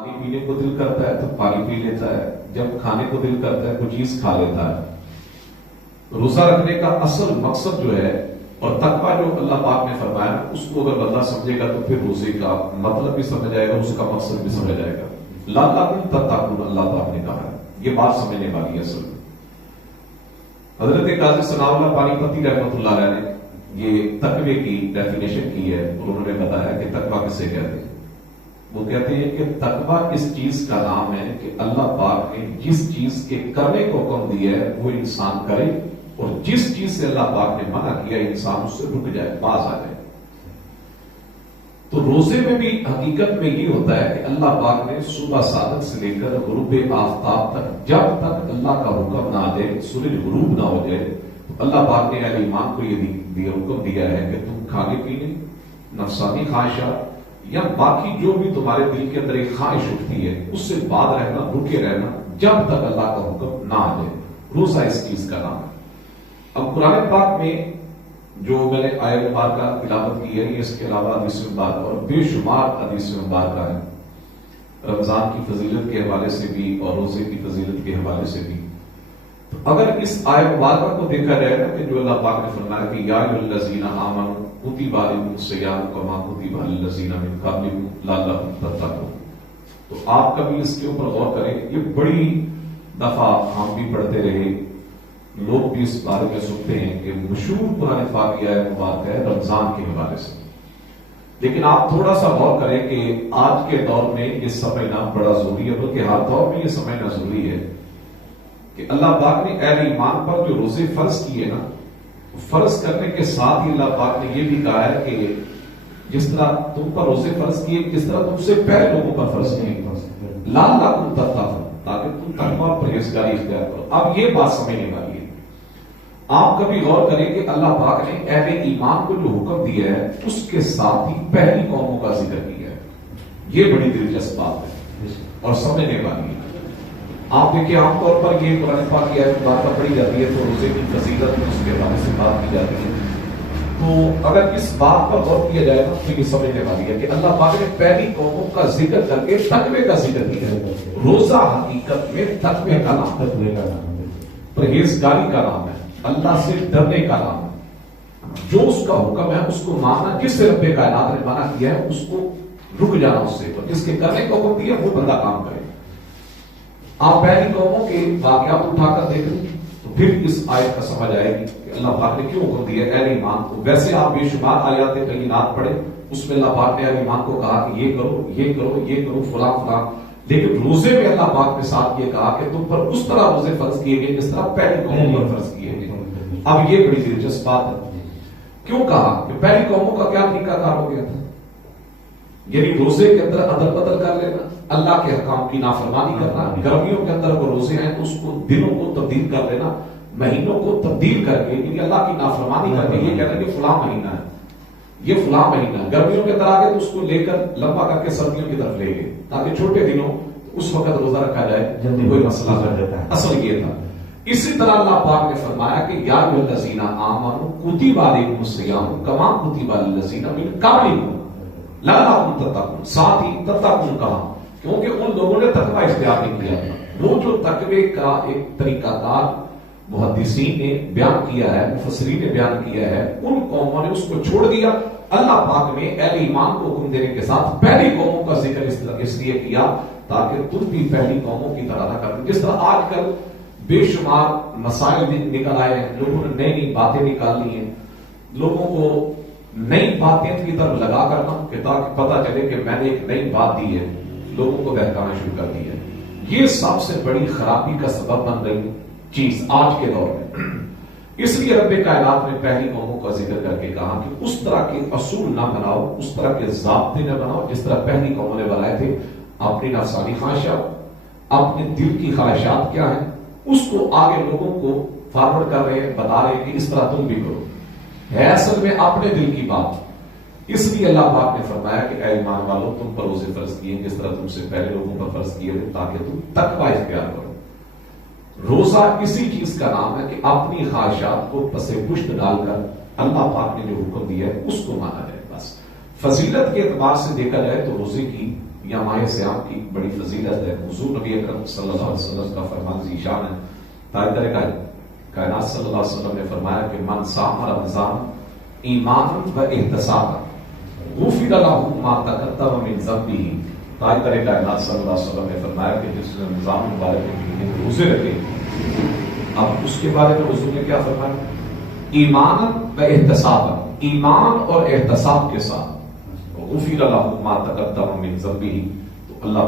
پانی پینے کو دل کرتا ہے تو پانی پی لیتا ہے، جب کھانے کو دل کرتا ہے کوئی چیز کھا لیتا ہے۔ روزہ رکھنے کا اصل مقصد جو ہے اور تقویٰ جو اللہ پاک نے فرمایا اس کو اگر بندہ سمجھے گا تو پھر روزے کا مطلب بھی سمجھ آئے گا، اس کا مقصد بھی سمجھ آئے گا۔ لعلکم تتقون اللہ پاک نے کہا ہے، یہ بات سمجھنے والی ہے۔ اصل حضرت قاضی ثناء اللہ پانی پتی رحمۃ اللہ علیہ نے یہ تقوی کی ڈیفینیشن کی ہے اور انہوں نے بتایا کہ تقویٰ کسے کہتے ہیں۔ وہ کہتے ہیں کہ تقویٰ اس چیز کا نام ہے کہ اللہ پاک نے جس چیز کے کرنے کو حکم دیا ہے وہ انسان کرے، اور جس چیز سے اللہ پاک نے منع کیا انسان اس سے رک جائے، باز آ جائے۔ تو روزے میں بھی حقیقت میں یہ ہوتا ہے کہ اللہ پاک نے صبح صادق سے لے کر غروب آفتاب تک جب تک اللہ کا حکم نہ دے، سورج غروب نہ ہو جائے، تو اللہ پاک نے اہل ایمان کو یہ حکم دیا ہے کہ تم کھانے پینے، نفسانی خواہشات یا باقی جو بھی تمہارے دل کے اندر ایک خواہش اٹھتی ہے اس سے بعد رہنا، رکے رہنا جب تک اللہ کا حکم نہ آ جائے۔ روزہ اس چیز کا نام ہے۔ اب قرآن پاک میں جو میں نے آیت مبارکہ تلاوت کی ہے، اس کے علاوہ حدیث مبارکہ اور بے شمار حدیث مبارکہ ہے، رمضان کی فضیلت کے حوالے سے بھی اور روزے کی فضیلت کے حوالے سے بھی۔ تو اگر اس آیت مبارکہ کو دیکھا جائے نا کہ جو اللہ پاک نے فرمایا کہ یا ایھا الذین آمنوا کتب علیکم الصیام کما کتب علی الذین من قبلکم لعلکم تتقون، تو آپ کبھی اس کے اوپر غور کریں۔ یہ بڑی دفعہ ہم بھی پڑھتے رہے، لوگ بھی اس بارے میں سنتے ہیں کہ مشہور قرآن پاک کی آیت مبارکہ ہے رمضان کے حوالے سے، لیکن آپ تھوڑا سا غور کریں کہ آج کے دور میں یہ سمجھنا بڑا ضروری ہے، بلکہ ہر دور میں یہ سمجھنا ضروری ہے کہ اللہ پاک نے اہل ایمان پر جو روزے فرض کیے نا، فرض کرنے کے ساتھ ہی اللہ پاک نے یہ بھی کہا ہے کہ جس طرح تم پر روزے فرض کیے، جس طرح تم سے پہلے لوگوں پر فرض کیے، لعلکم تتقون، تاکہ تم تقویٰ پرہیزگاری اختیار کرو۔ اب یہ بات سمجھنے والی ہے۔ آپ کبھی غور کریں کہ اللہ پاک نے اہل ایمان کو جو حکم دیا ہے اس کے ساتھ ہی پہلی قوموں کا ذکر کیا ہے۔ یہ بڑی دلچسپ بات ہے اور سمجھنے والی ہے۔ آپ دیکھیں عام طور پر یہ قرآن پاک کی آیت مبارکہ پڑھی جاتی ہے تو روزے کی فضیلت اس کے بارے سے بات کی جاتی ہے۔ تو اگر اس بات پر غور کیا جائے تو یہ سمجھنے والی ہے کہ اللہ پاک نے پہلی قوموں کا ذکر کر کے تقوی کا ذکر کیا ہے۔ روزہ حقیقت میں تقوی کا نام ہے، پرہیزگاری کا نام ہے، اللہ سے ڈرنے کا نام ہے۔ جو اس کا حکم ہے اس کو ماننا، جس سے رب کائنات نے منع کیا ہے اس کو رک جانا اس سے، اور جس کے کرنے کا حکم دیا وہ بندہ کام کرے۔ آپ پہلی قوموں کے واقعات اٹھا کر دیکھیں تو پھر اس آیت کا سمجھ آئے گی کہ اللہ پاک نے کیوں حکم دیا اہل ایمان کو۔ ویسے آپ بے شمار آیات بینات پڑھیں، اس میں اللہ پاک نے اہل ایمان کو کہا کہ یہ کرو، یہ کرو، یہ کرو، فلاں فلاں، لیکن روزے میں اللہ پاک نے ساتھ یہ کہا کہ تم پر اس طرح روزے فرض کیے گئے جس طرح پہلی قوموں پر فرض کیے گئے۔ اب یہ بڑی دلچسپ بات ہے، کیوں کہا کہ پہلی قوموں کا کیا طریقہ کار ہو گیا تھا؟ یعنی روزے کے اندر ادل بدل کر لینا، اللہ کے حکام کی نافرمانی کرنا۔ گرمیوں کے اندر وہ روزے ہیں تو اس کو دنوں کو تبدیل کر لینا، مہینوں کو تبدیل کر کے، یعنی اللہ کی نافرمانی کر کے یہ کہنا کہ فلاں مہینہ ہے، یہ فلاں مہینہ ہے۔ گرمیوں کے اندر آگے تو اس کو لے کر لمبا کر کے سردیوں کی طرف لے گئے تاکہ چھوٹے دنوں اس وقت روزہ رکھا جائے، کوئی مسئلہ نہیں۔ اصل یہ تھا۔ اسی طرح اللہ پاک نے فرمایا کہ یا ایھا الذین آمنوا کتب علیکم الصیام کما کتب علی الذین من قبلکم لعلکم تتقون، ساتھ ہی تتقون کہا کیونکہ ان لوگوں نے تقوی اختیار نہیں کیا تھا۔ وہ جو تقوی کا ایک طریقہ کار محدثین نے بیان کیا ہے، مفسرین نے بیان کیا ہے، ان قوموں نے اس کو چھوڑ دیا۔ اللہ پاک نے اہل ایمان کو حکم دینے کے ساتھ پہلی قوموں کا ذکر اس لیے کیا تاکہ تم بھی پہلی قوموں کی طرح نہ کرو۔ جس طرح آج کل بے شمار مسائل نکل آئے ہیں، لوگوں نے نئی نئی باتیں نکالنی ہیں، لوگوں کو نئی باتیں کی طرف لگا کرنا کہ تاکہ پتہ چلے کہ میں نے ایک نئی بات دی ہے، لوگوں کو بہکانا شروع کر دیا ہے۔ یہ سب سے بڑی خرابی کا سبب بن رہی چیز آج کے دور میں۔ اس لیے رب کائنات نے پہلی قوموں کا ذکر کر کے کہا کہ اس طرح کے اصول نہ بناؤ، اس طرح کے ضابطے نہ بناؤ جس طرح پہلی قوموں نے بنائے تھے۔ اپنی نفسانی خواہشات، اپنے دل کی خواہشات کیا ہیں اس کو آگے لوگوں کو فارورڈ کر رہے ہیں، بتا رہے ہیں کہ اس طرح تم بھی کرو، ہے اصل میں اپنے دل کی بات۔ اس لیے اللہ پاک نے فرمایا کہ اے ایمان والو تم پر روزے فرض کیے جس طرح تم سے پہلے لوگوں پر فرض کیے تھے تاکہ تم تقوی اختیار کرو۔ روزہ اسی چیز کا نام ہے کہ اپنی خواہشات کو پس پشت ڈال کر اللہ پاک نے جو حکم دیا ہے اس کو مانا جائے۔ بس فضیلت کے اعتبار سے دیکھا جائے تو روزے کی یا ماہ سیام کی بڑی فضیلت ہے. حضور نبی اکرم صلی اللہ علیہ وسلم کا فرمان ذیشان ہے. تاجدار کائنات صلی اللہ علیہ وسلم نے فرمایا کہ من صام رمضان ایمانا و احتسابا غفر له ما تقدم من ذنبه. تاجدار کائنات صلی اللہ علیہ وسلم نے فرمایا کہ جس نے رمضان مبارک کے مہینے میں روزے رکھے، اب اس کے بارے میں حضور نے کیا فرمایا؟ ایمانا و احتسابا، ایمان اور احتساب کے ساتھ غفر له ما تقدم من ذنبه. تو اللہ